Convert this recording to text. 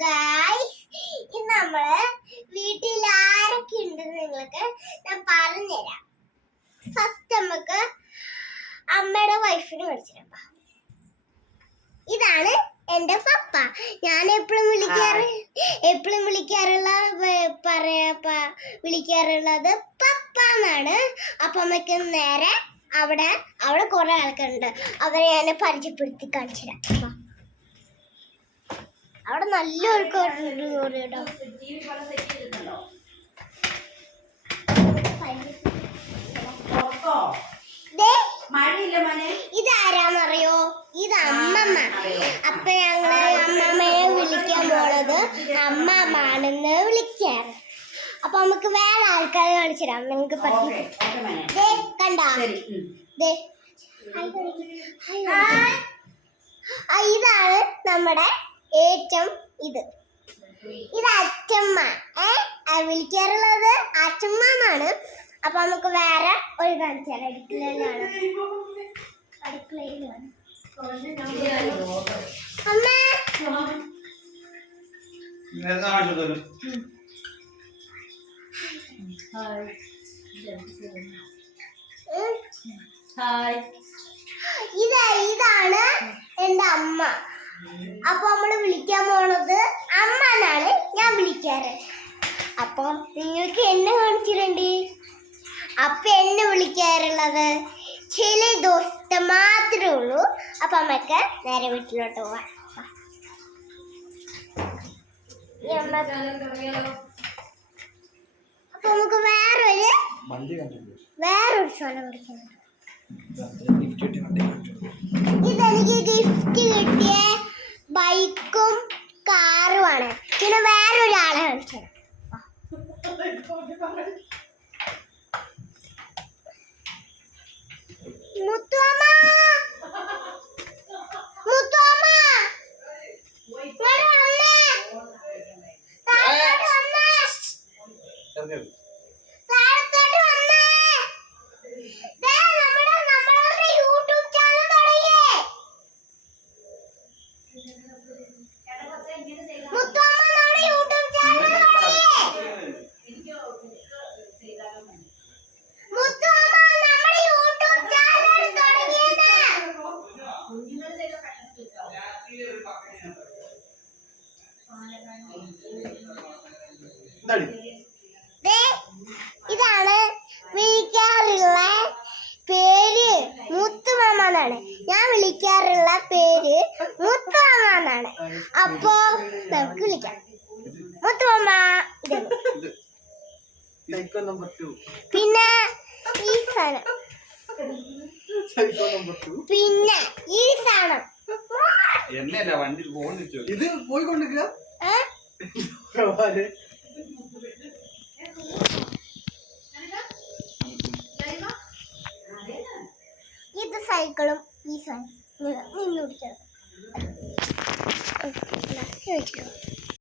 Guys, ഇന്ന് നമ്മള് വീട്ടിൽ ആരൊക്കെ ഉണ്ടെന്ന് നിങ്ങൾക്ക് ഞാൻ പറഞ്ഞുതരാം. ഫസ്റ്റ് നമുക്ക് അമ്മയുടെ വൈഫിനെ വിളിച്ചിട്ടാ. ഇതാണ് എന്റെ പപ്പ. ഞാൻ എപ്പോഴും വിളിക്കാറുള്ളത് പപ്പ എന്നാണ്. അപ്പൊ നമുക്ക് നേരെ അവിടെ കുറെ ആൾക്കാരുണ്ട്. അവരെ ഞാൻ പരിചയപ്പെടുത്തി കാണിച്ചു തരാം. അവിടെ നല്ലൊരു ഇതാരാന്നറിയോ? ഇത് അമ്മമ്മ. അപ്പൊ ഞങ്ങള് അമ്മമ്മയെ വിളിക്കാൻ പോണത് അമ്മമാണെന്ന് വിളിക്കാറ്. അപ്പൊ നമുക്ക് വേറെ ആൾക്കാരെ കാണിച്ചുതരാം. നിങ്ങൾക്ക് കണ്ടാ ഇതാണ് നമ്മുടെ ഏറ്റവും ഇത് അച്ചമ്മ. വിളിക്കാറുള്ളത് അച്ചമ്മ എന്നാണ്. അപ്പൊ നമുക്ക് വേറെ ഒരു കാണിച്ചാൽ അടുക്കളയിലാണ്. അമ്മ ഇതാണ് എന്റെ അമ്മ. അപ്പൊ നമ്മള് വിളിക്കാൻ പോണത് അമ്മ എന്നാണ് ഞാൻ വിളിക്കാറ്. അപ്പൊ നിങ്ങൾക്ക് എന്നെ കാണിച്ചിട്ടുണ്ട്. അപ്പൊ എന്നെ വിളിക്കാറുള്ളത് ചില ദിവസത്തെ മാത്രമേ ഉള്ളൂ. അപ്പൊ നമുക്ക് നേരെ വീട്ടിലോട്ട് പോവാം. അപ്പൊ നമുക്ക് വേറൊരു സ്ഥലം വിളിക്കണം. ഇതെനിക്ക് ഗിഫ്റ്റ് കിട്ടിയ ബൈക്കും കാറുമാണ്. പിന്നെ വേറൊരാളെ കാണിച്ചത് മുത്തുഅമ്മ. ഇതാണ് വിളിക്കാറുള്ള പേര് മുത്തുമാമ എന്നാണ്. ഞാൻ വിളിക്കാറുള്ള പേര് മുത്തുമാമ എന്നാണ്. അപ്പോ നമുക്ക് വിളിക്കാം മുത്തുമാമ. പിന്നെ ഈ സാധനം, പിന്നെ ഈ സാധനം ഇത് പോയിക്കൊണ്ടിരിക്കുക. ഇത് സൈക്കിളും ഈ സാധനം നിന്ന് പിടിച്ചത്.